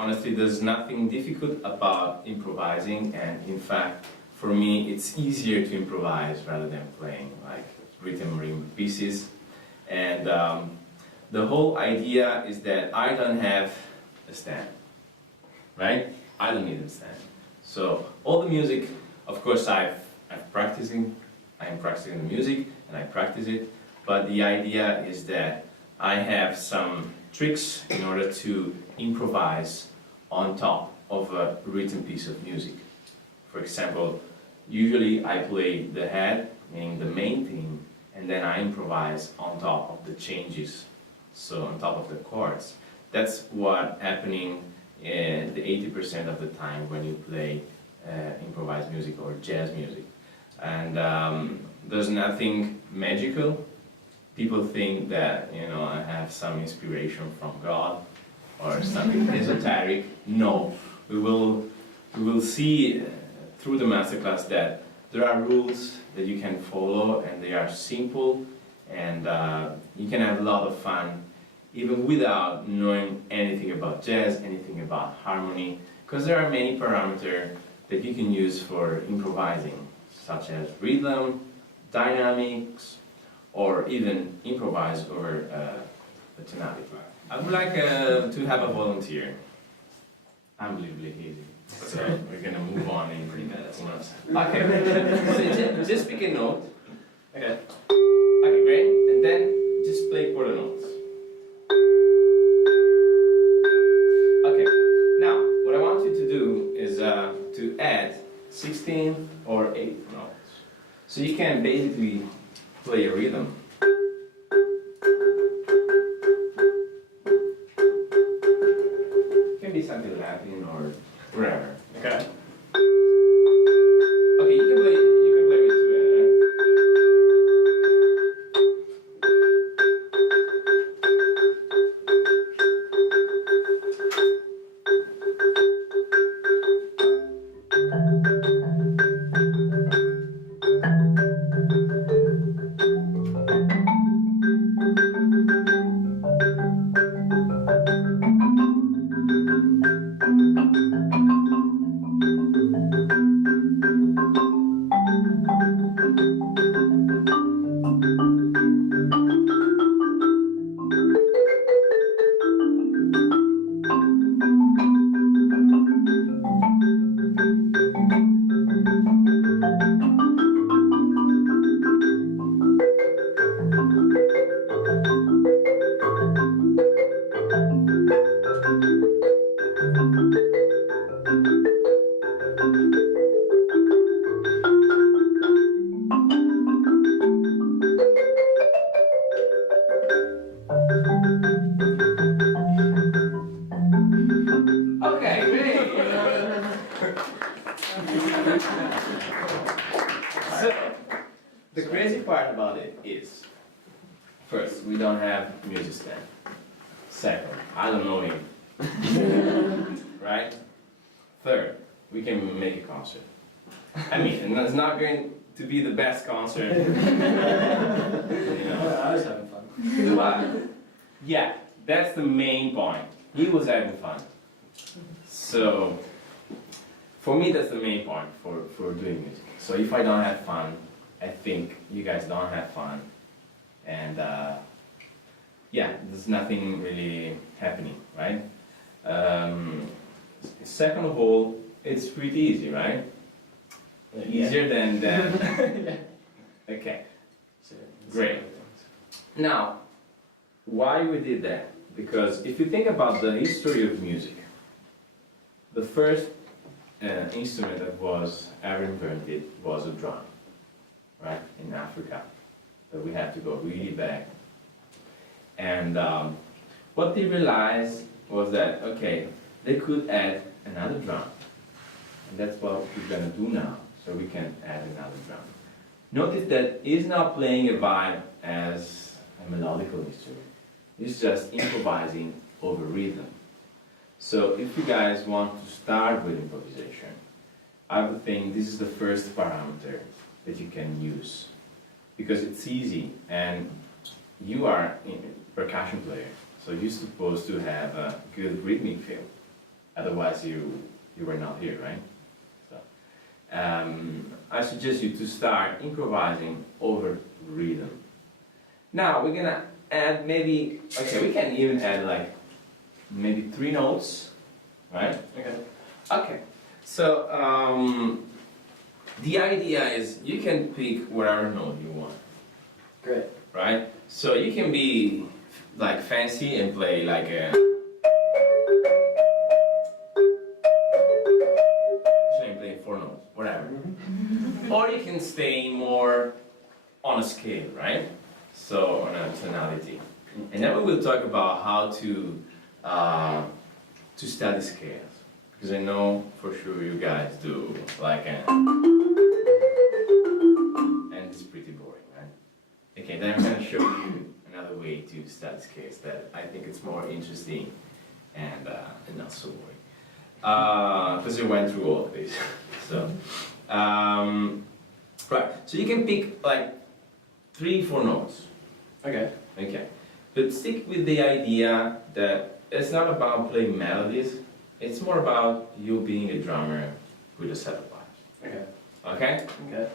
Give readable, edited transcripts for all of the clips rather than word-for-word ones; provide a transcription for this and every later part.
honestly, there's nothing difficult about improvising, and in fact, for me, it's easier to improvise rather than playing like rhythm pieces. And the whole idea is that I don't have a stand, right? I don't need a stand. So all the music, of course, I'm practicing the music and I practice it, but the idea is that I have some tricks in order to improvise on top of a written piece of music. For example, usually I play the head, meaning the main theme, and then I improvise on top of the changes, so on top of the chords. That's what's happening in the 80% of the time when you play improvised music or jazz music. And there's nothing magical. People think that, you know, I have some inspiration from God or something esoteric. No, we will see through the masterclass that there are rules that you can follow, and they are simple, and you can have a lot of fun even without knowing anything about jazz, anything about harmony, because there are many parameters that you can use for improvising, such as rhythm, dynamics, or even improvise over a tonality. I would like to have a volunteer. Unbelievably easy. So we're gonna move on in 3 minutes. Okay, so just pick a note. Okay. Okay, great. And then just play quarter notes. Okay. Now, what I want you to do is to add 16 or 8 notes. So you can basically play a rhythm. It can be something Latin or wherever. Okay. Okay, you can play with two. So, the crazy part about it is, first, we don't have music stand. Second, I don't know him. Right? Third, we can make a concert. I mean, and it's not going to be the best concert. You know. I was having fun. But, yeah, that's the main point. He was having fun. So, for me, that's the main point for doing music. So if I don't have fun, I think you guys don't have fun. And yeah, there's nothing really happening, right? Second of all, it's pretty easy, right? Easier than okay, great. Now, why we did that? Because if you think about the history of music, the first instrument that was ever invented was a drum, right, in Africa. So we had to go really back. And what they realized was that, okay, they could add another drum. And that's what we're going to do now. So we can add another drum. Notice that he's not playing a vibe as a melodical instrument. He's just improvising over rhythm. So if you guys want to start with improvisation, I would think this is the first parameter that you can use, because it's easy and you are a percussion player, so you're supposed to have a good rhythmic feel. Otherwise you were not here, right? So, I suggest you to start improvising over rhythm. Now we're gonna add maybe, okay, we can even add like maybe 3 notes, right? Okay. Okay, so the idea is you can pick whatever note you want. Great. Right? So you can be like fancy and play like a... Actually I'm playing 4 notes, whatever. Or you can stay more on a scale, right? So on a tonality. And then we will talk about how to study scales. Because I know for sure you guys do like a... And it's pretty boring, right? Okay, then I'm going to show you another way to study scales that I think it's more interesting and not so boring. Because we went through all of this. So, right, so you can pick like 3-4 notes. Okay. Okay, but stick with the idea that it's not about playing melodies, it's more about you being a drummer with a set of vibes. Okay. Okay? Okay.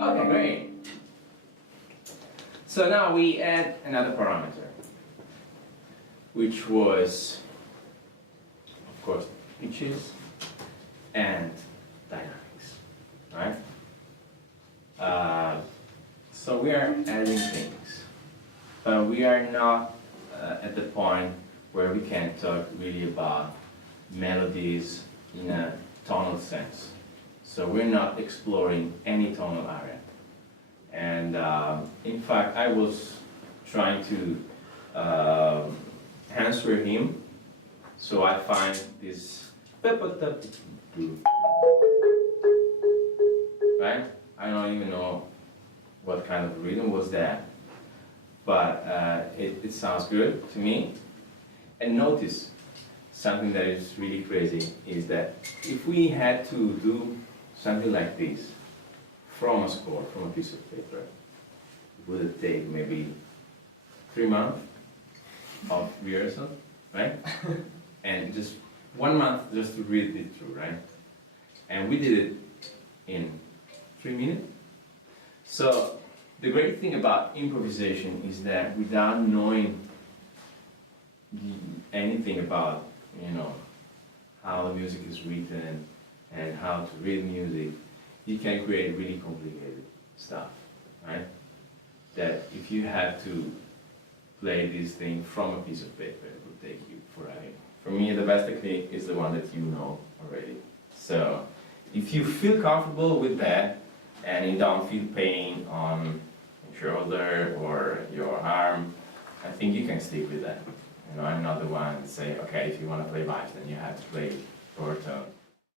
Okay, great. So now we add another parameter, which was, of course, pitches and dynamics, right? So we are adding things, but we are not at the point where we can talk really about melodies in a tonal sense. So we're not exploring any tonal area. And in fact, I was trying to answer him, so I find this, right? I don't even know what kind of rhythm was that, but it sounds good to me. And notice something that is really crazy is that if we had to do something like this from a score, from a piece of paper, it would take maybe 3 months of rehearsal, right? And just 1 month just to read it through, right? And we did it in 3 minutes. So the great thing about improvisation is that without knowing anything about, you know, how the music is written and how to read music, you can create really complicated stuff, right? That if you have to play this thing from a piece of paper, it will take you forever. For me, the best technique is the one that you know already. So if you feel comfortable with that and you don't feel pain on your shoulder or your arm, I think you can stick with that. You know, I'm not the one to say, okay, if you want to play vibes, then you have to play short tone.